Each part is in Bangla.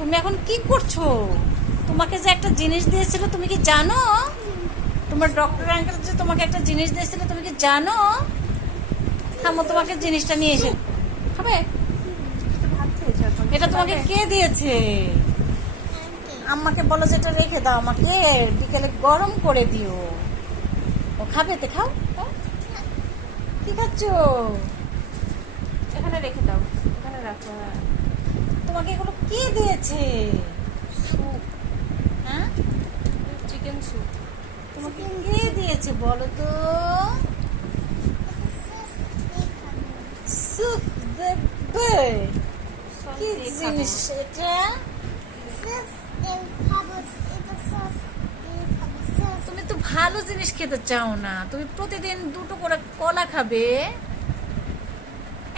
তুমি এখন কি করছ? তোমাকে যে একটা জিনিস দিয়েছিল, তুমি কি জানো? তোমার ডক্টর আঙ্কেল যে তোমাকে একটা জিনিস দিয়েছিল, তুমি কি জানো? থামো, তোমাকে জিনিসটা নিয়ে এসে খাবে? এটা তোমাকে কে দিয়েছে? আম্মাকে বলো যেটা রেখে দাও আমাকে, বিকেলে গরম করে দিও। ও খাবে তে, খাও। কি খাচ্ছ? এখানে রেখে দাও, এখানে রাখো হ্যাঁ। তোমাকে এগুলো কে দিয়েছে? স্যুপ হ্যাঁ? চিকেন স্যুপ তোমাকে কে দিয়েছে বলো তো? সুপ দেবে কি জিনিস এটা? তুমি তো ভালো জিনিস খেতে চাও না। তুমি প্রতিদিন দুটো করে কলা খাবে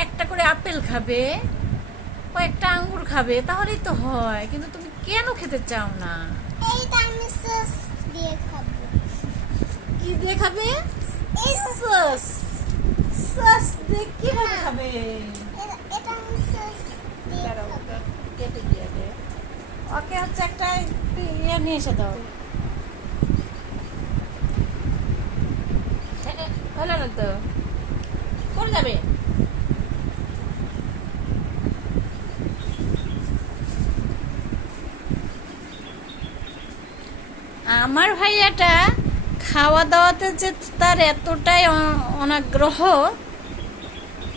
একটা করে আপেল খাবে কয়েকটা আঙ্গুর খাবে তাহলেই তো হয়। কিন্তু তুমি কেন খেতে চাও না? কি দিয়ে খাবে? সস সস দিয়ে কীভাবে খাবে? কেটে দিয়ে দে। ওকে হচ্ছে একটা ইয়ে নিয়ে এসে দাও হলো না তো। করে যাবে? আমার ভাইয়াটা খাওয়া দাওয়াতে যে তার এতটাই অনাগ্রহ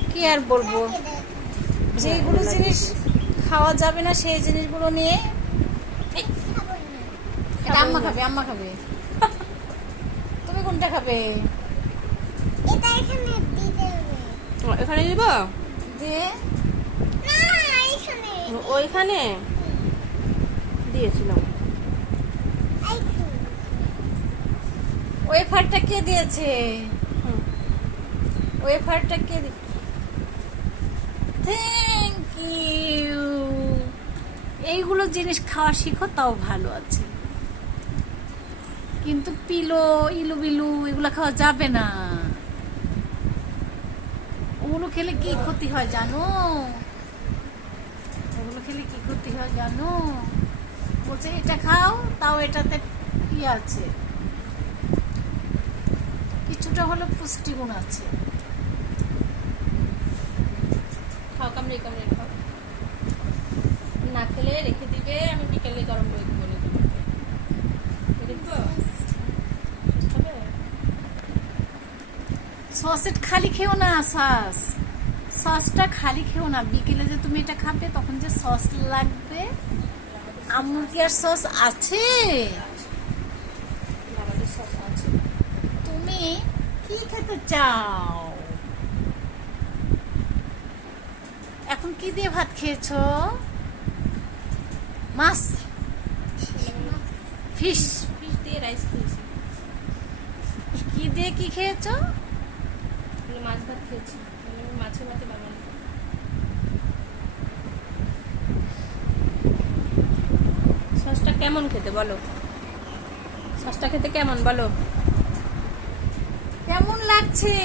কি আর বলব? যেগুলো জিনিস খাওয়া যাবে না সেই জিনিসগুলো নিয়ে এটা আম্মা খাবে আম্মা খাবে। তুমি কোনটা খাবে? এখানে দিব? দিয়ে ওইখানে? দিয়েছিলাম। ওয়েফারটা কে দিয়েছে? ওয়েফারটা কে থ্যাংক ইউ এইগুলো জিনিস খাওয়া শিখো, তাও ভালো আছে। কিন্তু পিলো ইলু বিলু এগুলো খাওয়া যাবে না। ওগুলো খেলে কি ক্ষতি হয় জানো? ওগুলো খেলে কি ক্ষতি হয় জানো? বলছে, এটা খাও, তাও এটাতে কি আছে। কিছুটা হলো পুষ্টিগুণ আছে। খাও কামড়ে কামড়ে খাও। না খেলে রেখে দিবে আমি বিকেলে গরম করে দিব সসেট খালি খেও না সস সসটা খালি খেও না। বিকেলে যে তুমি এটা খাবে তখন যে সস লাগবে। কি আর সস আছে আমাদের সস আছে তুমি কি খেতে চাও? এখন কি দিয়ে ভাত খেয়েছো? মাছ? ফিশ। ফিশ দিয়ে রাইস খেয়েছি। কি দিয়ে কি খেয়েছো? মাছ ভাত খেয়েছি। মাছের ভাতে বানানো সসটা কেমন খেতে বলো? সসটা খেতে কেমন বলো? লাগছে।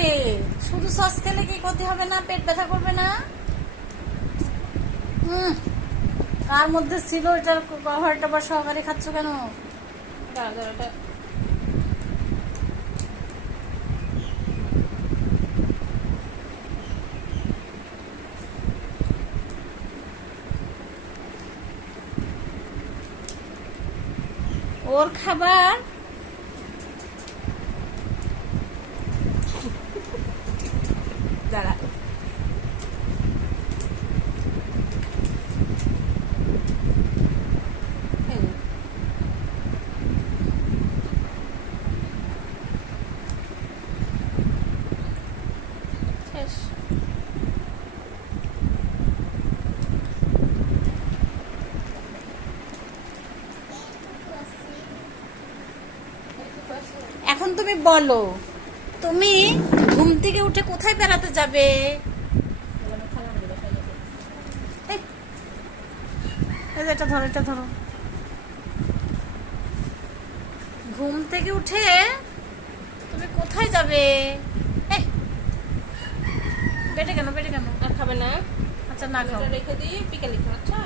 শুধু সস খেলে কি ক্ষতি হবে না? পেট ব্যথা করবে না? হুম। কার মধ্যে ছিল এটার কভার টভার সহকারে খাচ্ছ কেন? দাঁড়া। ওর খাবার দাঁড়া এই নে। শেষ এখন তুমি বলো, তুমি ঘুম থেকে উঠে কোথায় বেড়াতে যাবে? এটা ধরো এটা ধরো। ঘুম থেকে উঠে তুমি কোথায় যাবে? না খাও। রেখে দিই বিকেলে খাও আচ্ছা।